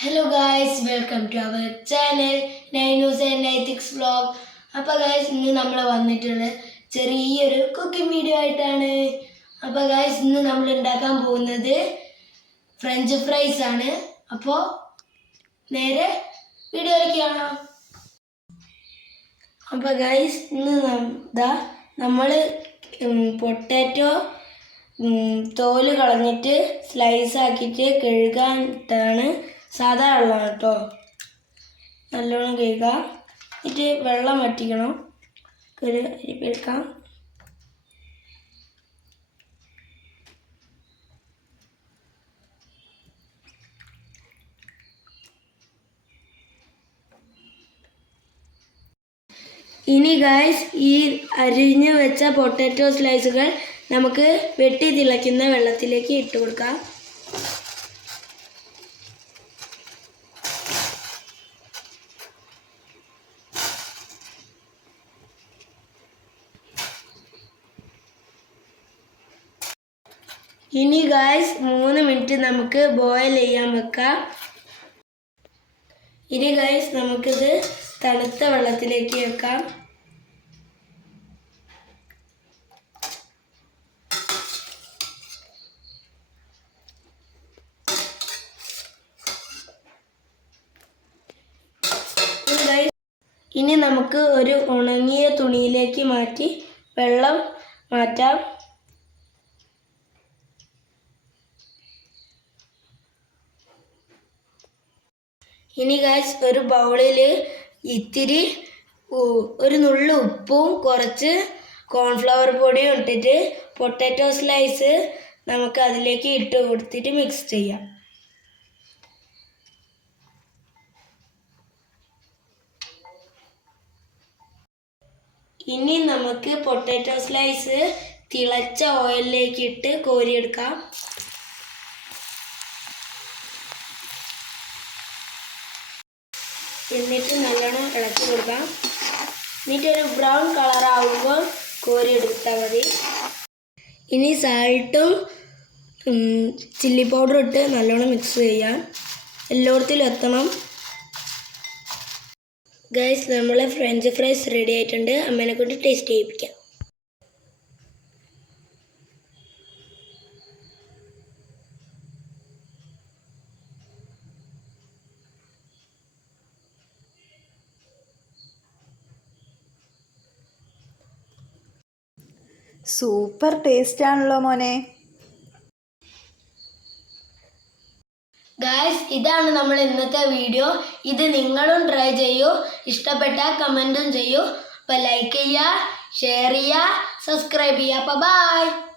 Hello guys, welcome to our channel Nainus and Naitix vlog. അപ്പോൾ guys ഇന്ന് നമ്മൾ വന്നിട്ടുള്ള ചെറിയൊരു കുക്കിംഗ് വീഡിയോ ആയിട്ടാണ്. അപ്പോൾ ഗൈസ് ഇന്ന് നമ്മൾ ഉണ്ടാക്കാൻ പോകുന്നത് ഫ്രഞ്ച് ഫ്രൈസ് ആണ്. അപ്പോൾ നേരെ വീഡിയോയിലേക്ക് കാണാം. അപ്പോൾ ഗൈസ് ഇന്ന് നമ്മൾ പൊട്ടാറ്റോ തോല് കളഞ്ഞിട്ട് സ്ലൈസ് ആക്കിയിട്ട് കഴുകാനായിട്ടാണ്. സാധാ വെള്ളമാണ് കേട്ടോ. നല്ലോണം കഴുകുക. എന്നിട്ട് വെള്ളം വറ്റിക്കണം. ഒരു അരിപ്പെടുക്കാം. ഇനി ഗൈസ് ഈ അരിഞ്ഞു വെച്ച പൊട്ടാറ്റോ സ്ലൈസുകൾ നമുക്ക് വെട്ടി തിളയ്ക്കുന്ന വെള്ളത്തിലേക്ക് ഇട്ട് കൊടുക്കാം. ഇനി ഗൈസ് 3 മിനിറ്റ് നമുക്ക് ബോയിൽ ചെയ്യാൻ വെക്കാം. ഇനി ഗൈസ് നമുക്കിത് തണുത്ത വെള്ളത്തിലേക്ക് വെക്കാം. ഇനി നമുക്ക് ഒരു ഉണങ്ങിയ തുണിയിലേക്ക് മാറ്റി വെള്ളം മാറ്റാം. ഇനി ഗൈസ് ഒരു ബൗളിൽ ഇത്തിരി ഒരു നുള്ളു ഉപ്പും കുറച്ച് കോൺഫ്ലവർ പൊടിയും ഇട്ടിട്ട് പൊട്ടാറ്റോ സ്ലൈസ് നമുക്ക് അതിലേക്ക് ഇട്ട് കൊടുത്തിട്ട് മിക്സ് ചെയ്യാം. ഇനി നമുക്ക് പൊട്ടാറ്റോ സ്ലൈസ് തിളച്ച ഓയിലിലേക്ക് ഇട്ട് കോരിയെടുക്കാം. എന്നിട്ട് നല്ലോണം ഇളക്കി കൊടുക്കാം. എന്നിട്ടൊരു ബ്രൗൺ കളറാകുമ്പോൾ കോരിയെടുത്താൽ മതി. ഇനി സാൾട്ടും ചില്ലി പൗഡറും ഇട്ട് നല്ലോണം മിക്സ് ചെയ്യാം. എല്ലായിടത്തിലും എത്തണം. ഗൈസ് നമ്മളെ ഫ്രഞ്ച് ഫ്രൈസ് റെഡി ആയിട്ടുണ്ട്. അമ്മേനെ കൊണ്ട് ടേസ്റ്റ് ചെയ്യിപ്പിക്കാം. സൂപ്പർ ടേസ്റ്റ് ആണല്ലോ മോനെ. ഗായ്സ് ഇതാണ് നമ്മൾ ഇന്നത്തെ വീഡിയോ. ഇത് നിങ്ങളും ട്രൈ ചെയ്യൂ. ഇഷ്ടപ്പെട്ടാൽ കമൻറ്റും ചെയ്യൂ. അപ്പോൾ ലൈക്ക് ചെയ്യുക, ഷെയർ ചെയ്യുക, സബ്സ്ക്രൈബ് ചെയ്യുക. അപ്പോൾ ബൈ.